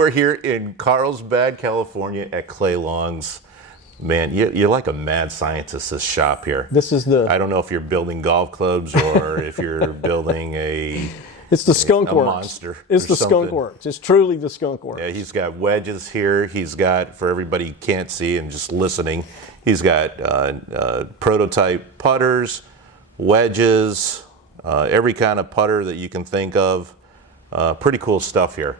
We're here in Carlsbad, California at Clay Long's. Man, you're like a mad scientist's shop here. This is the... I don't know if you're building golf clubs or if you're building It's the skunk works. Monster. It's the skunk works. It's truly the skunk works. Yeah, he's got wedges here. He's got, for everybody who can't see and just listening, he's got prototype putters, wedges, every kind of putter that you can think of. Pretty cool stuff here.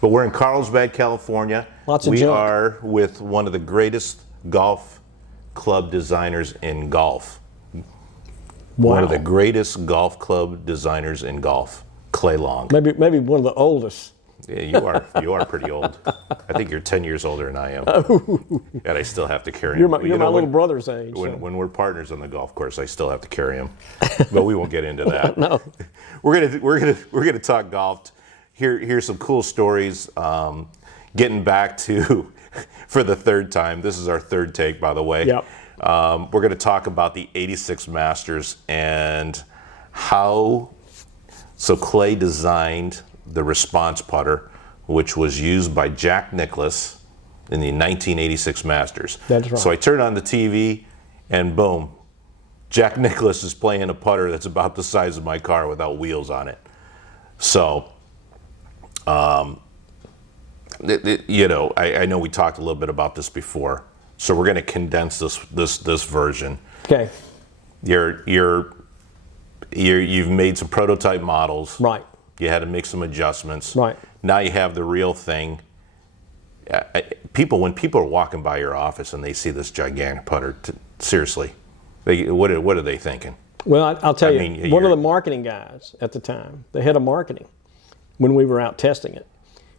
But we're in Carlsbad, California. Lots of We junk. are with one of the greatest golf club designers in golf. Wow. One of the greatest golf club designers in golf, Clay Long. Maybe one of the oldest. Yeah, you are pretty old. I think you're 10 years older than I am. And I still have to carry him. You're my little brother's age. When we're partners on the golf course, I still have to carry him. But we won't get into that. No. We're gonna talk golf. Here's some cool stories. Getting back to, for the third time, this is our third take, by the way. Yep. We're going to talk about the 86 Masters and how, so Clay designed the response putter, which was used by Jack Nicklaus in the 1986 Masters. That's right. So I turned on the TV and boom, Jack Nicklaus is playing a putter that's about the size of my car without wheels on it. So, I know we talked a little bit about this before, so we're going to condense this version. Okay. You've made some prototype models. Right. You had to make some adjustments. Right. Now you have the real thing. When people are walking by your office and they see this gigantic putter, seriously, what are they thinking? Well, I'll tell you, mean, one of the marketing guys at the time, the head of marketing, when we were out testing it,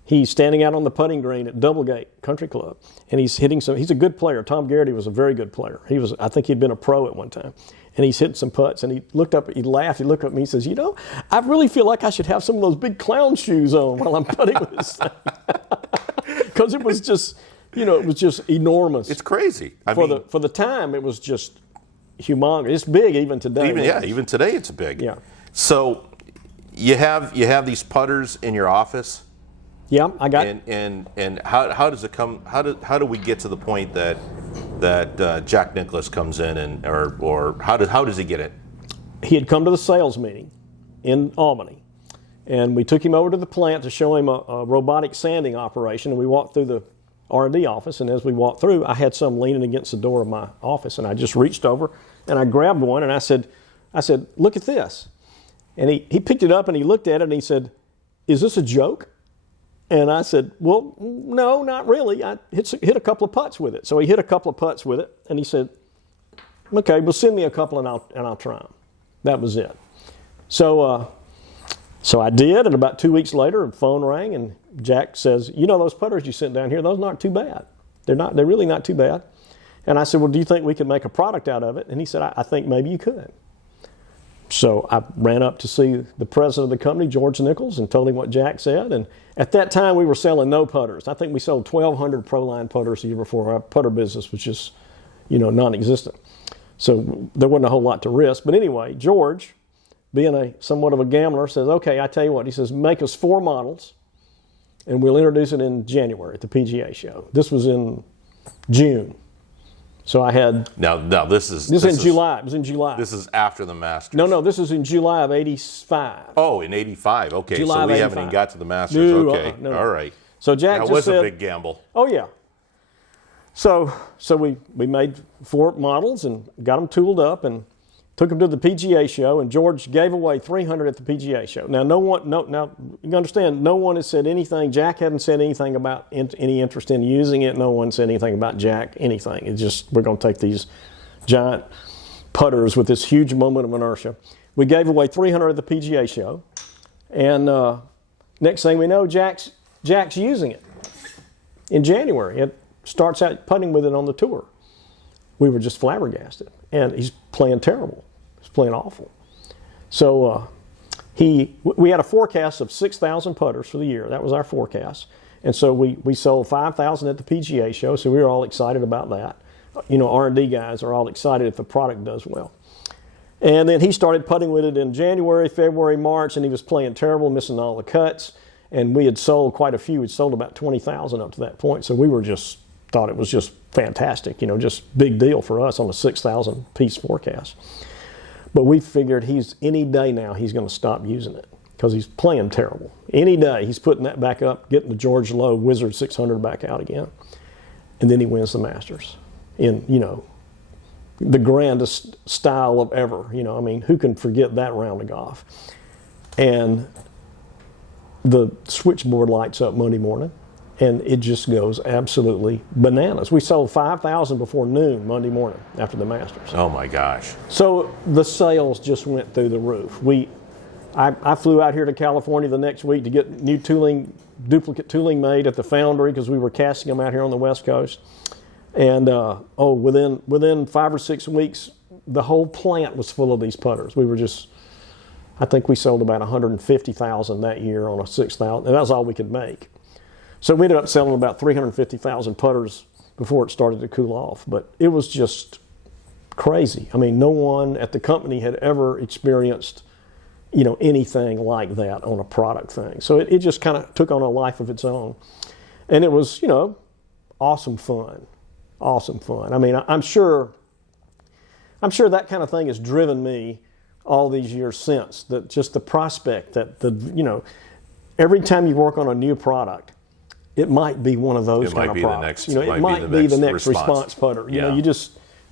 he's standing out on the putting green at Doublegate Country Club, and he's hitting some. He's a good player. Tom Garrity was a very good player. I think he'd been a pro at one time, and he's hitting some putts. And he looked up, he laughed, he looked up at me, he says, I really feel like I should have some of those big clown shoes on while I'm putting with this thing, because it was just, it was just enormous. It's crazy. For the time, it was just humongous. It's big even today. Even today it's big. Yeah. So you have these putters in your office. Yeah, I got. And how does it come? How do we get to the point that Jack Nicklaus comes in or how does he get it? He had come to the sales meeting in Albany, and we took him over to the plant to show him a robotic sanding operation. And we walked through the R&D office, and as we walked through, I had some leaning against the door of my office, and I just reached over and I grabbed one and I said, look at this. And he picked it up and he looked at it and he said, is this a joke? And I said, well, no, not really. I hit a couple of putts with it. So he hit a couple of putts with it, and he said, okay, well, send me a couple and I'll try them. That was it. So I did, and about 2 weeks later, the phone rang, and Jack says, those putters you sent down here, those aren't too bad. They're really not too bad. And I said, well, do you think we could make a product out of it? And he said, I think maybe you could. So I ran up to see the president of the company, Jack Nicklaus, and told him what Jack said. And at that time, we were selling no putters. I think we sold 1,200 Pro-Line putters a year before. Our putter business was just, non-existent. So there wasn't a whole lot to risk. But anyway, George, being somewhat of a gambler, says, okay, I tell you what. He says, make us 4 models, and we'll introduce it in January at the PGA show. This was in June. So I had... Now this is in July. It was in July. This is after the Masters. No, this is in July of 85. Oh, in 85. Okay, July so of we 85. haven't even got to the Masters. No, okay, no. All right. So Jack that just said... That was a big gamble. Oh, yeah. So we made 4 models and got them tooled up and took them to the PGA show, and George gave away 300 at the PGA show. Now, now you understand, no one has said anything. Jack hadn't said anything about any interest in using it. No one said anything about Jack, anything. It's just, we're going to take these giant putters with this huge moment of inertia. We gave away 300 at the PGA show, and next thing we know, Jack's using it in January. It starts out putting with it on the tour. We were just flabbergasted, and he's playing terrible. He's playing awful. So we had a forecast of 6,000 putters for the year. That was our forecast. And so we sold 5,000 at the PGA show, so we were all excited about that. R&D guys are all excited if the product does well. And then he started putting with it in January, February, March, and he was playing terrible, missing all the cuts. And we had sold quite a few. We'd sold about 20,000 up to that point. So we were just, thought it was just fantastic, just big deal for us on a 6,000 piece forecast. But we figured any day now he's going to stop using it because he's playing terrible. Any day he's putting that back up, getting the George Lowe Wizard 600 back out again. And then he wins the Masters in, the grandest style of ever. Who can forget that round of golf? And the switchboard lights up Monday morning, and it just goes absolutely bananas. We sold 5,000 before noon Monday morning after the Masters. Oh my gosh. So the sales just went through the roof. I flew out here to California the next week to get new duplicate tooling made at the foundry because we were casting them out here on the West Coast. And within 5 or 6 weeks, the whole plant was full of these putters. I think we sold about 150,000 that year on a 6,000, and that was all we could make. So we ended up selling about 350,000 putters before it started to cool off. But it was just crazy. No one at the company had ever experienced, anything like that on a product thing. So it just kind of took on a life of its own. And it was, awesome fun. Awesome fun. I'm sure that kind of thing has driven me all these years since. That just the prospect that every time you work on a new product, it might be one of those kind of products. It might be the next response putter. Yeah. You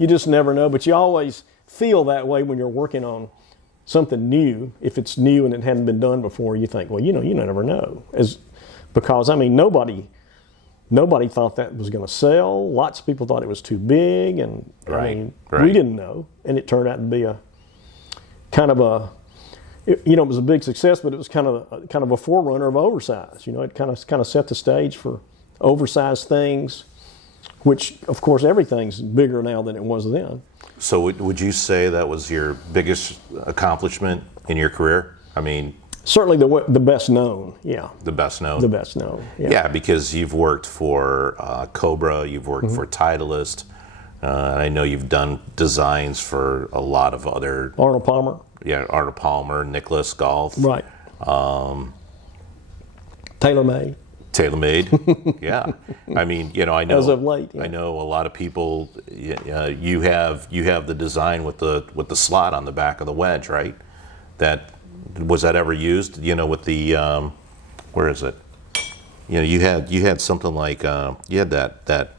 just never know. But you always feel that way when you're working on something new. If it's new and it hadn't been done before, you think, well, you never know, because nobody thought that was going to sell. Lots of people thought it was too big, and Right. we didn't know, and it turned out to be it was a big success, but it was kind of a forerunner of oversize. It kind of set the stage for oversized things, which of course everything's bigger now than it was then. So would you say that was your biggest accomplishment in your career? Certainly the best known, yeah. The best known? The best known, yeah. Yeah, because you've worked for Cobra, you've worked for Titleist. I know you've done designs for a lot of other... Arnold Palmer. Yeah, Arnold Palmer, Nicklaus Golf. Right. TaylorMade. TaylorMade, yeah. I know... As of late, yeah. I know a lot of people, you have the design with the slot on the back of the wedge, right? Was that ever used? With the where is it? You had something like you had that.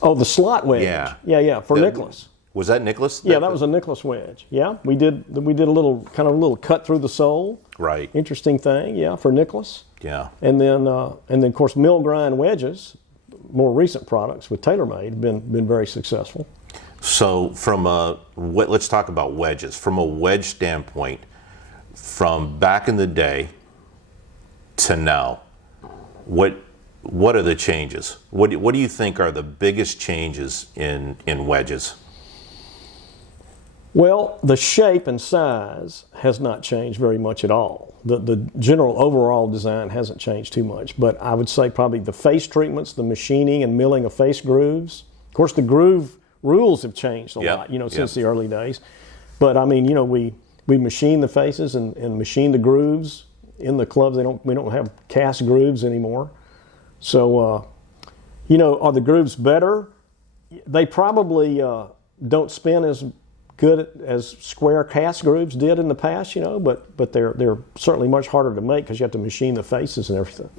Oh, the slot wedge. Yeah. For Nicklaus. Was that Nicklaus? Yeah, that was a Nicklaus wedge. Yeah, we did a little cut through the sole. Right. Interesting thing. Yeah, for Nicklaus. Yeah. And then of course mill grind wedges, more recent products with TaylorMade have been very successful. So let's talk about wedges. From a wedge standpoint, from back in the day to now, what are the changes? What do you think are the biggest changes in wedges? Well, the shape and size has not changed very much at all. The general overall design hasn't changed too much, but I would say probably the face treatments, the machining and milling of face grooves. Of course, the groove rules have changed a lot, since the early days. But we machine the faces and machine the grooves in the clubs. We don't have cast grooves anymore. So, are the grooves better? They probably don't spin as good as square cast grooves did in the past, but they're certainly much harder to make because you have to machine the faces and everything.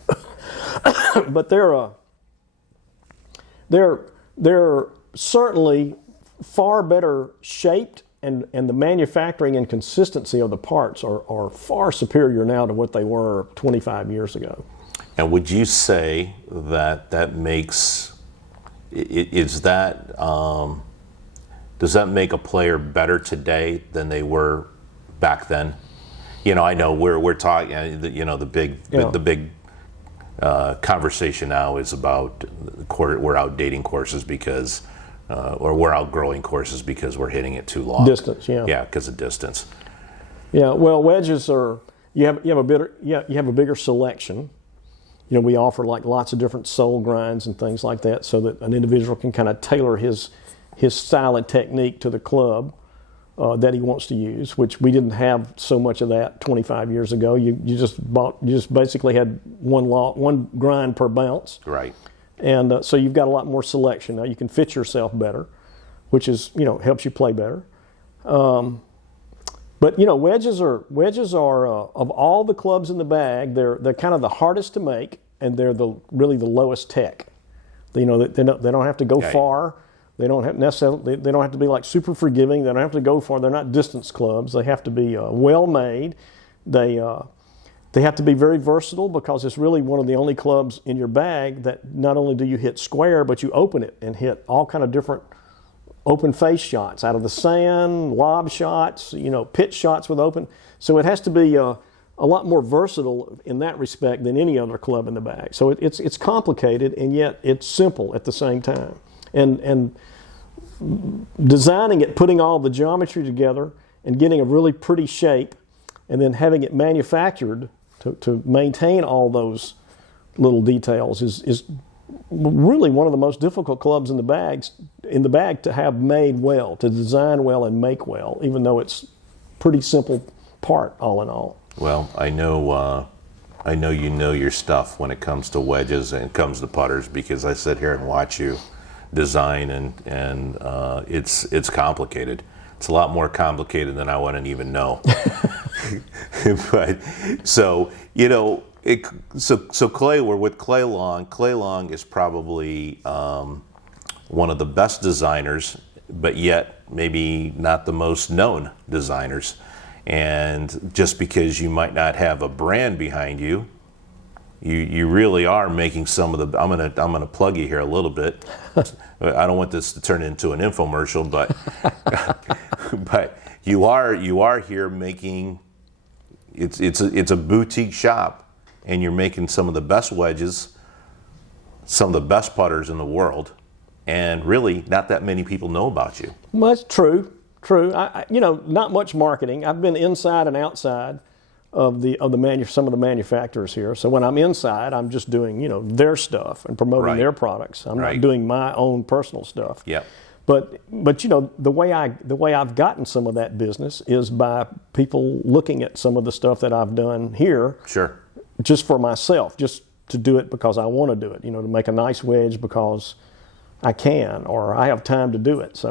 But they're certainly far better shaped. And the manufacturing and consistency of the parts are far superior now to what they were 25 years ago. And would you say that makes, does that make a player better today than they were back then? I know we're talking, the big conversation now is about we're outdating courses because, or we're outgrowing courses because we're hitting it too long. Distance, yeah. Yeah, because of distance. Yeah, well, wedges you have a bigger selection. We offer like lots of different sole grinds and things like that, so that an individual can kind of tailor his style and technique to the club. that he wants to use, which we didn't have so much of that 25 years ago. You just basically had one grind per bounce. Right. And so you've got a lot more selection. Now you can fit yourself better, which is, helps you play better. But wedges are of all the clubs in the bag, they're kind of the hardest to make, and they're really the lowest tech. They don't have to go far. They don't have necessarily. They don't have to be like super forgiving. They don't have to go far. They're not distance clubs. They have to be well made. They have to be very versatile, because it's really one of the only clubs in your bag that not only do you hit square, but you open it and hit all kind of different open face shots out of the sand, lob shots, pitch shots with open. So it has to be a lot more versatile in that respect than any other club in the bag. So it's complicated, and yet it's simple at the same time. And designing it, putting all the geometry together and getting a really pretty shape, and then having it manufactured to maintain all those little details is really one of the most difficult clubs in the bag to have made well, to design well and make well, even though it's pretty simple part all in all. Well, I know you know your stuff when it comes to wedges and it comes to putters, because I sit here and watch you design, and it's complicated. It's a lot more complicated than I wouldn't even know. But so Clay, we're with Claylong. Claylong is probably one of the best designers, but yet maybe not the most known designers. And just because you might not have a brand behind you, you really are making some of the. I'm gonna plug you here a little bit. I don't want this to turn into an infomercial, but but you are here making. It's a boutique shop, and you're making some of the best wedges, some of the best putters in the world, and really not that many people know about you. Well, that's true. Not much marketing. I've been inside and outside of some of the manufacturers here. So when I'm inside, I'm just doing their stuff and promoting their products. I'm not doing my own personal stuff. Yeah. But the way I've gotten some of that business is by people looking at some of the stuff that I've done here. Sure. Just for myself, just to do it because I want to do it. To make a nice wedge because I can, or I have time to do it.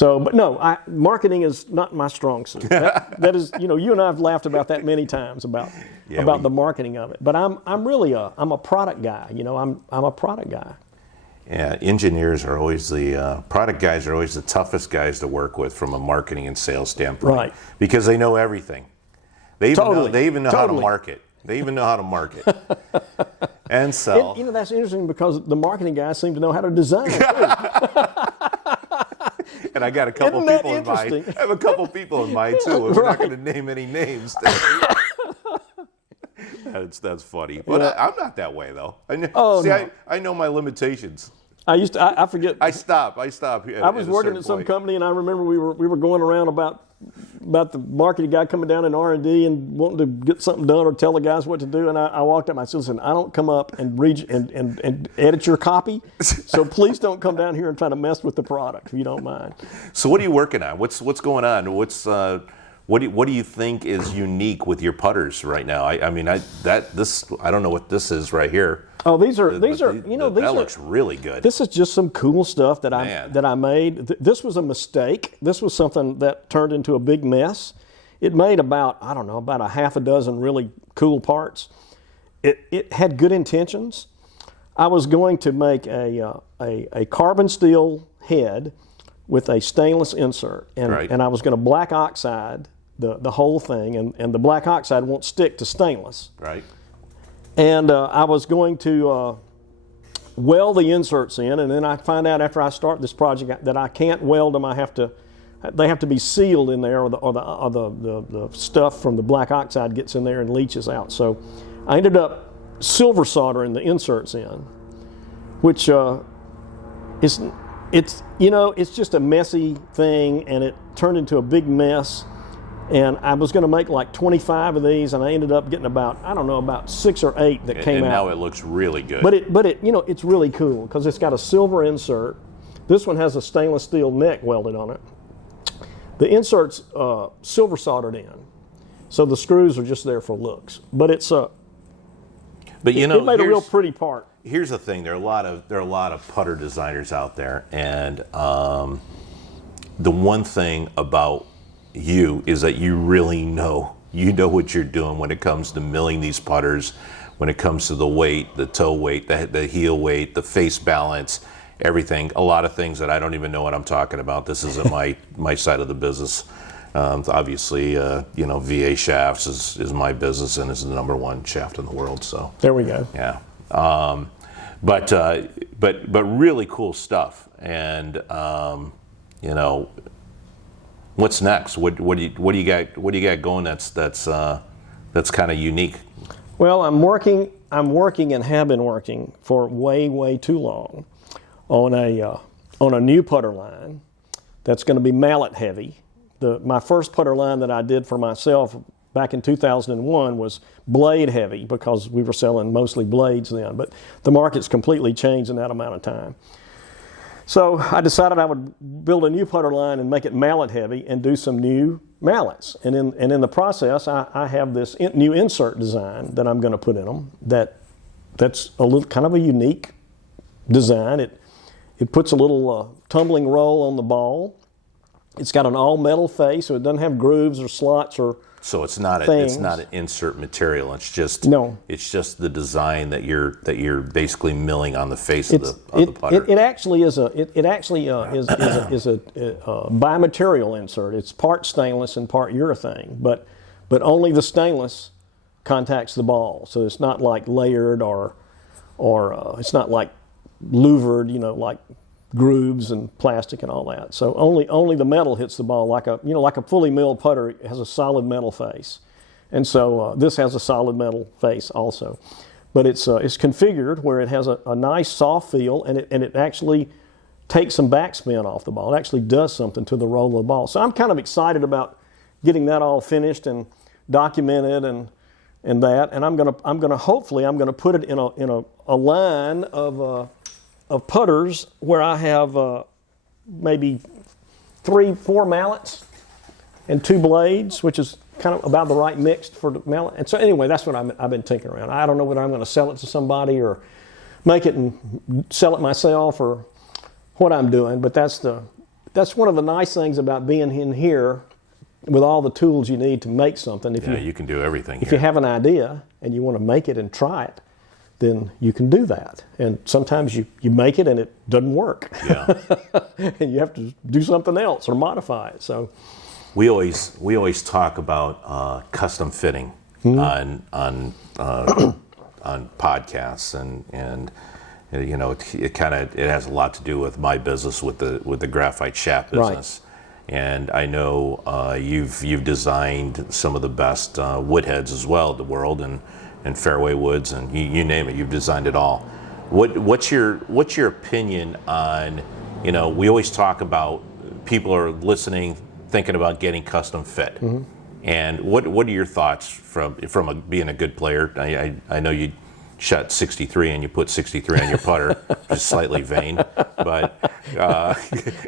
But no, marketing is not my strong suit. That is, you and I have laughed about that many times about the marketing of it. But I'm really I'm a product guy. I'm a product guy. Yeah, engineers are always product guys are always the toughest guys to work with from a marketing and sales standpoint. Right. Because they know everything. They even know how to market. They even know how to market and sell. That's interesting, because the marketing guys seem to know how to design too. And I got a couple people in mind. I have a couple people in mind too. We're not going to name any names. That's funny. But I'm not that way though. I know my limitations. I forget. I stop. I was working at some company, and I remember we were going around about the marketing guy coming down in R&D and wanting to get something done or tell the guys what to do. And I walked up and I said, "Listen, I don't come up and read and edit your copy, so please don't come down here and try to mess with the product if you don't mind." So what are you working on? What's going on? What do you think is unique with your putters right now? I don't know what this is right here. Oh, these are that looks really good. This is just some cool stuff that I made. This was a mistake. This was something that turned into a big mess. It made about a half a dozen really cool parts. It had good intentions. I was going to make a carbon steel head with a stainless insert, and I was going to black oxide the whole thing, and the black oxide won't stick to stainless. Right. And I was going to weld the inserts in, and then I find out after I start this project that I can't weld them. They have to be sealed in there, or the stuff from the black oxide gets in there and leaches out. So I ended up silver soldering the inserts in, which it's just a messy thing, and it turned into a big mess. And I was going to make like 25 of these, and I ended up getting about 6 or 8 that came out. And now it looks really good. But it's really cool because it's got a silver insert. This one has a stainless steel neck welded on it. The insert's silver soldered in, so the screws are just there for looks. But it's But it made a real pretty part. Here's the thing: there are a lot of putter designers out there, and the one thing about you is that you really know what you're doing when it comes to milling these putters, when it comes to the weight, the toe weight, the heel weight, the face balance, everything. A lot of things that I don't even know what I'm talking about. This isn't my side of the business. Obviously, VA shafts is my business and is the #1 shaft in the world. So there we go. Yeah. But really cool stuff. And what's next? What do you got going that's kind of unique? Well, I'm working and have been working for way too long on a new putter line that's going to be mallet heavy. My first putter line that I did for myself back in 2001 was blade heavy because we were selling mostly blades then, but the market's completely changed in that amount of time. So I decided I would build a new putter line and make it mallet heavy and do some new mallets. And in the process, I have this new insert design that I'm going to put in them that's a little kind of a unique design. It puts a little tumbling roll on the ball. It's got an all metal face, so it doesn't have grooves or slots or So it's not things. It's not an insert material. It's just No. It's just the design that you're basically milling on the face of the putter. It actually is a biomaterial insert. It's part stainless and part urethane, but only the stainless contacts the ball. So it's not like layered or it's not like louvered, like grooves and plastic and all that. So only the metal hits the ball like a fully milled putter. It has a solid metal face, and so this has a solid metal face also. But it's configured where it has a nice soft feel, and it actually takes some backspin off the ball. It actually does something to the roll of the ball. So I'm kind of excited about getting that all finished and documented and that. And I'm gonna hopefully put it in a line of putters where I have maybe 3-4 mallets and 2 blades, which is kind of about the right mix for the mallet. And so anyway, that's what I've been tinkering around. I don't know whether I'm going to sell it to somebody or make it and sell it myself or what I'm doing, but that's one of the nice things about being in here with all the tools you need to make something. You can do everything. If you have an idea and you want to make it and try it, then you can do that. And sometimes you make it and it doesn't work. Yeah. And you have to do something else or modify it. So we always talk about custom fitting on podcasts, and it has a lot to do with my business with the graphite shaft business. Right. And I know you've designed some of the best wood heads as well in the world, and fairway woods, and you name it, you've designed it all. What's your opinion on, we always talk about people are listening, thinking about getting custom fit. Mm-hmm. And what are your thoughts from being a good player? I know you shot 63 and you put 63 on your putter, just slightly vain, but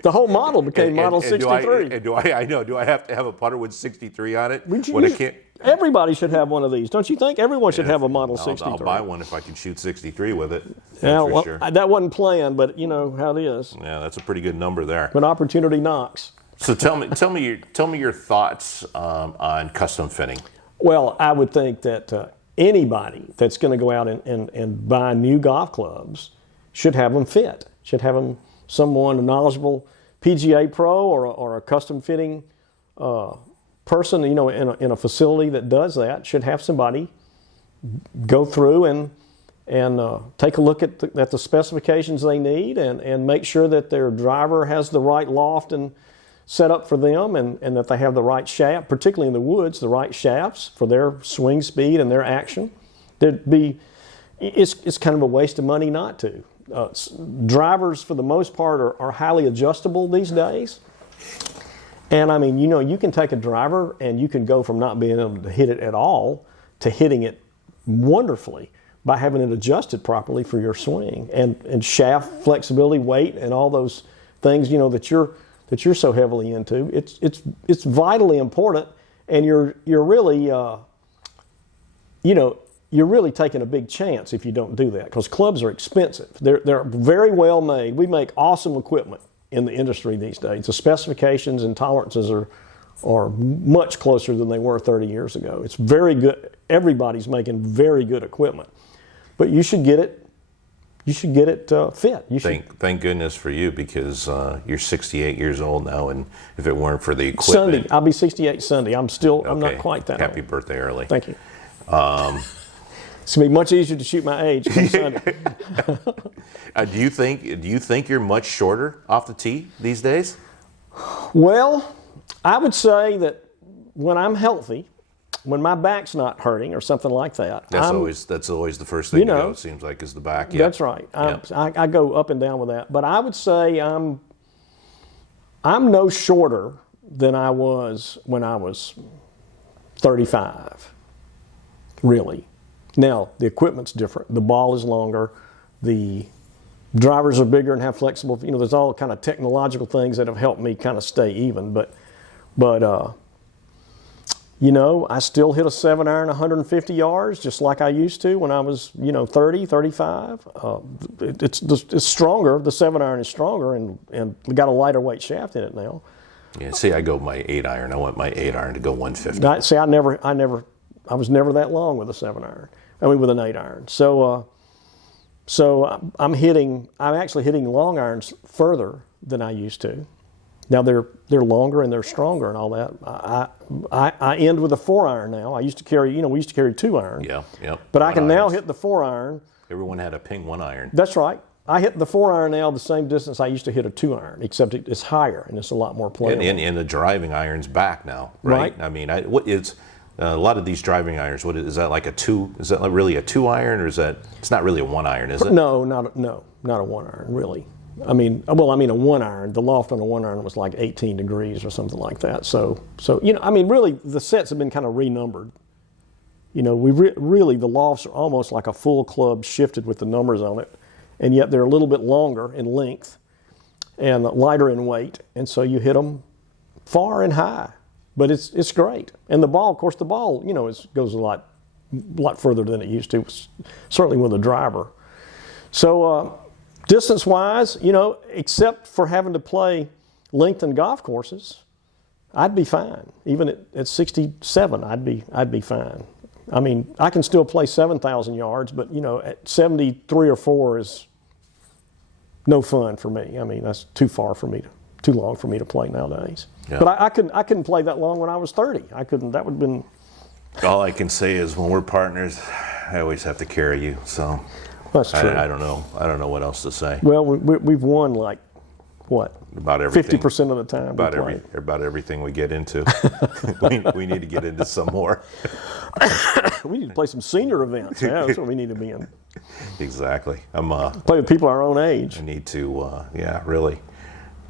the whole model became model 63. Do I have to have a putter with 63 on it? Everybody should have one of these, don't you think? Everyone should have a model 63. I'll buy one if I can shoot 63 with it. Sure. That wasn't planned, but you know how it is. Yeah, that's a pretty good number there. When opportunity knocks. So tell me your thoughts on custom fitting. Well, I would think that anybody that's going to go out and buy new golf clubs should have them fit. Should have them a knowledgeable PGA pro or a custom fitting person, in a facility that does that, should have somebody go through and take a look at the specifications they need and make sure that their driver has the right loft and set up for them and that they have the right shaft, particularly in the woods, the right shafts for their swing speed and their action. It's kind of a waste of money not to. Drivers, for the most part, are highly adjustable these days. And I mean, you can take a driver and you can go from not being able to hit it at all to hitting it wonderfully by having it adjusted properly for your swing and shaft flexibility, weight, and all those things, that that you're so heavily into. It's vitally important, and you're really you're really taking a big chance if you don't do that, because clubs are expensive. They're very well made. We make awesome equipment in the industry these days. The specifications and tolerances are much closer than they were 30 years ago. It's very good. Everybody's making very good equipment, but you should get it. You should get it fit. Thank goodness for you, because you're 68 years old now, and if it weren't for the equipment, Sunday, I'll be 68 Sunday. I'm not quite that Happy old. birthday early. Thank you. It's gonna be much easier to shoot my age on Sunday. Do you think you're much shorter off the tee these days? Well, I would say that when I'm healthy, when my back's not hurting or something like that, That's always the first thing to go. It seems like, is the back. Yeah. That's right. I go up and down with that, but I would say I'm no shorter than I was when I was 35. Really. Now the equipment's different. The ball is longer. The drivers are bigger and have flexible. There's all kind of technological things that have helped me kind of stay even. But I still hit a 7-iron 150 yards just like I used to when I was 30, 35. It's stronger. The 7-iron is stronger and got a lighter weight shaft in it now. Yeah. See, I go my 8-iron. I want my 8-iron to go 150. I was never that long with a 7-iron. I mean, with an 8-iron. So I'm actually hitting long irons further than I used to. Now they're longer and they're stronger and all that. I end with a 4-iron now. I used to carry, we used to carry 2-iron. Yeah. But I can now hit the 4-iron. Everyone had a ping 1-iron. That's right. I hit the 4-iron now the same distance I used to hit a 2-iron, except it's higher and it's a lot more playable. And the driving iron's back now, right? I mean, a lot of these driving irons, is that like a 2? Is that really a 2-iron, or is that? It's not really a 1-iron, is it? No, not a 1-iron, really. I mean a 1-iron. The loft on a 1-iron was like 18 degrees or something like that. So really the sets have been kind of renumbered. Really the lofts are almost like a full club shifted with the numbers on it, and yet they're a little bit longer in length and lighter in weight, and so you hit them far and high. But it's great, and the ball, of course, goes a lot further than it used to, certainly with a driver. So distance-wise, except for having to play lengthened golf courses, I'd be fine. Even at 67, I'd be fine. I mean, I can still play 7,000 yards, but at 73 or 4 is no fun for me. I mean, that's too long for me to play nowadays. Yeah. But I couldn't play that long when I was 30. I couldn't. That would have been. All I can say is when we're partners, I always have to carry you. So that's true. I don't know. I don't know what else to say. Well, we've won like what? About everything. 50% of the time. About everything we get into. we need to get into some more. We need to play some senior events. Yeah, that's what we need to be in. Exactly. Play with people our own age. I need to. Really.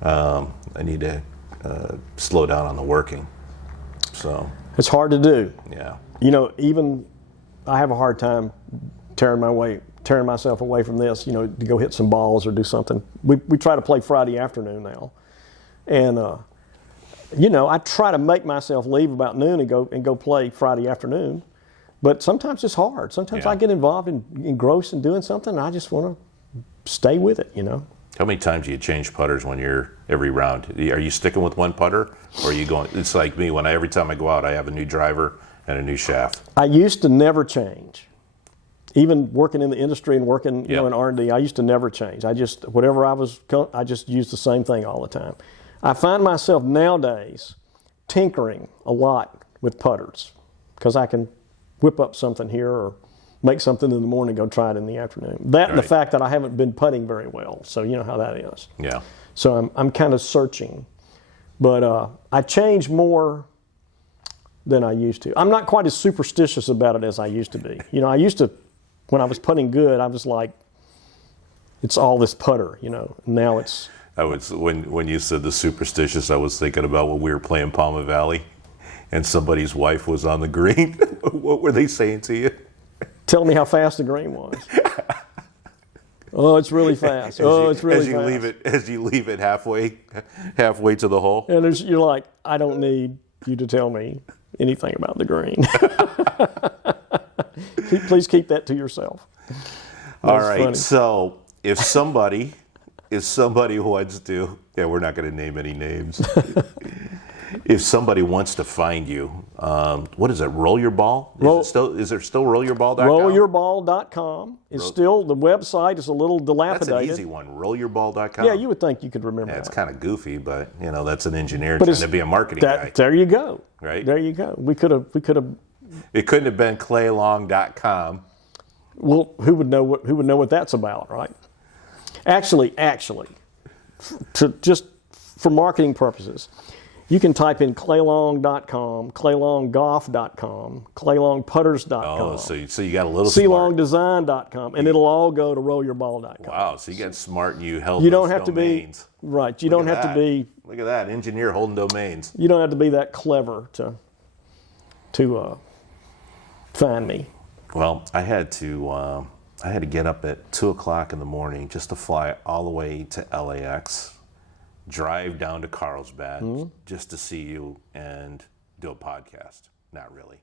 I need to slow down on the working. So it's hard to do. Yeah. Even I have a hard time tearing myself away from this. To go hit some balls or do something. We try to play Friday afternoon now, and I try to make myself leave about noon and go play Friday afternoon. But sometimes it's hard. Sometimes I get involved and engrossed in doing something, and I just want to stay with it. How many times do you change putters when you're every round? Are you sticking with one putter, or are you going? It's like me. Every time I go out, I have a new driver and a new shaft. I used to never change. Even working in the industry and working in R&D, I used to never change. I just used the same thing all the time. I find myself nowadays tinkering a lot with putters because I can whip up something here or make something in the morning, go try it in the afternoon. That and the fact that I haven't been putting very well, so you know how that is. Yeah. So I'm kind of searching, but I change more than I used to. I'm not quite as superstitious about it as I used to be. I used to, when I was putting good, I was like, it's all this putter, Now it's. When you said the superstitious, I was thinking about when we were playing Palma Valley, and somebody's wife was on the green. What were they saying to you? Tell me how fast the green was. Oh, it's really fast. It's really as you fast. as you leave it halfway to the hole. And you're like, I don't need you to tell me anything about the green. Please keep that to yourself. All right. Funny. So if somebody wants to, we're not going to name any names. If somebody wants to find you, what is it? Roll Your Ball? Is there still rollyourball.com? Rollyourball.com is still, the website is a little That's dilapidated. an easy one. Rollyourball.com. Yeah, you would think you could remember It's that. kind of goofy, but that's an engineer trying to be a marketing guy. There you go. Right? There you go. We could have. It couldn't have been claylong.com. Well, who would know what that's about, right? Actually, just for marketing purposes, you can type in claylong.com, claylonggolf.com, claylongputters.com. Oh, so you got a little smart. claylongdesign.com, and it'll all go to rollyourball.com. Wow, so you got smart and you held You those don't have domains. to be right. You don't have to be. Look at that, engineer holding domains. You don't have to be that clever to find me. Well, I had to get up at 2:00 in the morning just to fly all the way to LAX, drive down to Carlsbad just to see you and do a podcast. Not really.